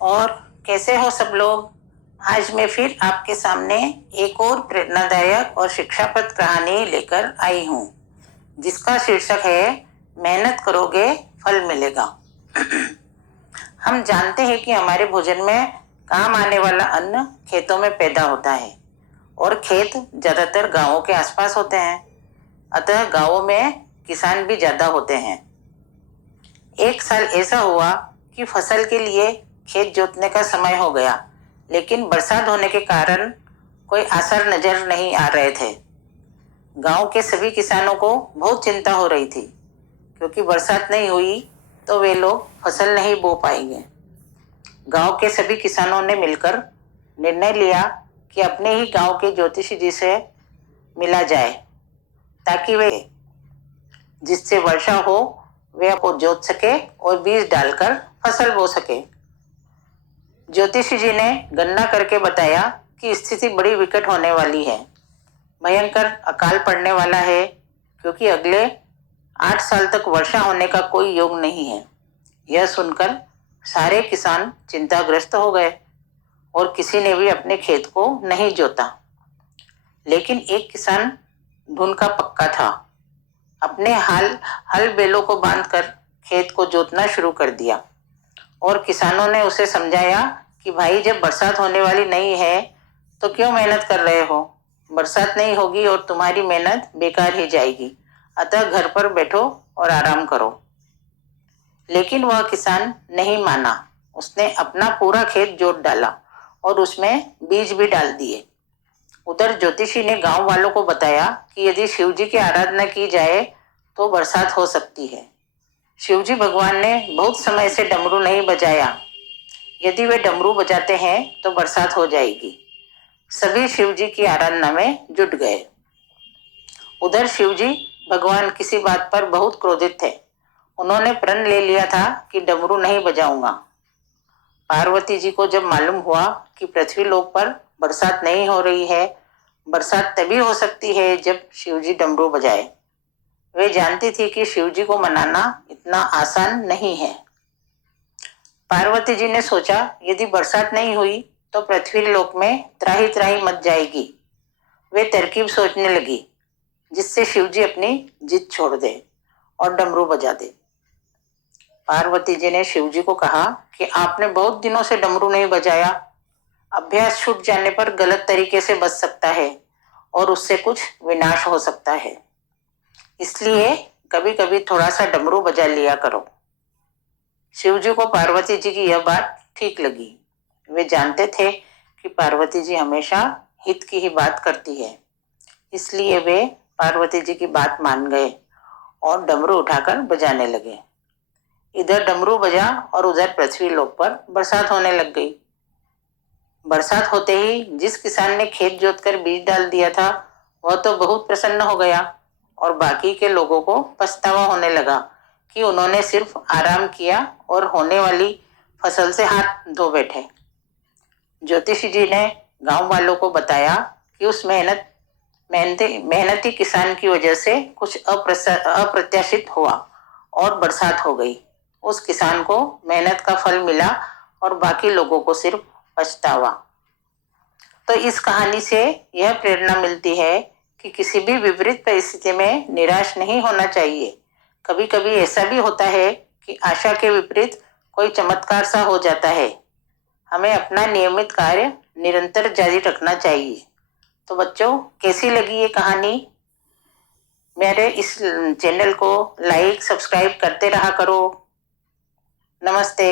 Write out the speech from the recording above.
और कैसे हो सब लोग। आज मैं फिर आपके सामने एक और प्रेरणादायक और शिक्षाप्रद कहानी लेकर आई हूँ, जिसका शीर्षक है मेहनत करोगे फल मिलेगा। हम जानते हैं कि हमारे भोजन में काम आने वाला अन्न खेतों में पैदा होता है और खेत ज्यादातर गांवों के आसपास होते हैं, अतः गांवों में किसान भी ज्यादा होते हैं। एक साल ऐसा हुआ कि फसल के लिए खेत जोतने का समय हो गया, लेकिन बरसात होने के कारण कोई आसार नजर नहीं आ रहे थे। गांव के सभी किसानों को बहुत चिंता हो रही थी, क्योंकि बरसात नहीं हुई तो वे लोग फसल नहीं बो पाएंगे। गांव के सभी किसानों ने मिलकर निर्णय लिया कि अपने ही गांव के ज्योतिषी जी से मिला जाए, ताकि वे जिससे वर्षा हो वे आपको जोत सके और बीज डालकर फसल बो सके। ज्योतिषी जी ने गणना करके बताया कि स्थिति बड़ी विकट होने वाली है, भयंकर अकाल पड़ने वाला है, क्योंकि अगले 8 साल तक वर्षा होने का कोई योग नहीं है। यह सुनकर सारे किसान चिंताग्रस्त हो गए और किसी ने भी अपने खेत को नहीं जोता। लेकिन एक किसान धुन का पक्का था, अपने हल बैलों को बांधकर खेत को जोतना शुरू कर दिया और किसानों ने उसे समझाया कि भाई, जब बरसात होने वाली नहीं है तो क्यों मेहनत कर रहे हो। बरसात नहीं होगी और तुम्हारी मेहनत बेकार ही जाएगी, अतः घर पर बैठो और आराम करो। लेकिन वह किसान नहीं माना। उसने अपना पूरा खेत जोत डाला और उसमें बीज भी डाल दिए। उधर ज्योतिषी ने गांव वालों को बताया कि यदि शिव जी की आराधना की जाए तो बरसात हो सकती है। शिवजी भगवान ने बहुत समय से डमरू नहीं बजाया, यदि वे डमरू बजाते हैं तो बरसात हो जाएगी। सभी शिवजी की आराधना में जुट गए। उधर शिवजी भगवान किसी बात पर बहुत क्रोधित थे। उन्होंने प्रण ले लिया था कि डमरू नहीं बजाऊंगा। पार्वती जी को जब मालूम हुआ कि पृथ्वी लोक पर बरसात नहीं हो रही है, बरसात तभी हो सकती है जब शिवजी डमरू बजाए। वे जानती थी कि शिवजी को मनाना इतना आसान नहीं है। पार्वती जी ने सोचा, यदि बरसात नहीं हुई तो पृथ्वी लोक में त्राही त्राही मच जाएगी। वे तरकीब सोचने लगी जिससे शिवजी अपनी जिद छोड़ दे और डमरू बजा दे। पार्वती जी ने शिवजी को कहा कि आपने बहुत दिनों से डमरू नहीं बजाया, अभ्यास छूट जाने पर गलत तरीके से बज सकता है और उससे कुछ विनाश हो सकता है, इसलिए कभी कभी थोड़ा सा डमरू बजा लिया करो। शिवजी को पार्वती जी की यह बात ठीक लगी। वे जानते थे कि पार्वती जी हमेशा हित की ही बात करती है, इसलिए वे पार्वती जी की बात मान गए और डमरू उठाकर बजाने लगे। इधर डमरू बजा और उधर पृथ्वी लोक पर बरसात होने लग गई। बरसात होते ही जिस किसान ने खेत जोतकर बीज डाल दिया था वह तो बहुत प्रसन्न हो गया और बाकी के लोगों को पछतावा होने लगा कि उन्होंने सिर्फ आराम किया और होने वाली फसल से हाथ धो बैठे। ज्योतिषी जी ने गांव वालों को बताया कि उस मेहनती किसान की वजह से कुछ अप्रत्याशित हुआ और बरसात हो गई। उस किसान को मेहनत का फल मिला और बाकी लोगों को सिर्फ पछतावा। तो इस कहानी से यह प्रेरणा मिलती है कि किसी भी विपरीत परिस्थिति में निराश नहीं होना चाहिए। कभी कभी ऐसा भी होता है कि आशा के विपरीत कोई चमत्कार सा हो जाता है। हमें अपना नियमित कार्य निरंतर जारी रखना चाहिए। तो बच्चों, कैसी लगी ये कहानी? मेरे इस चैनल को लाइक सब्सक्राइब करते रहा करो। नमस्ते।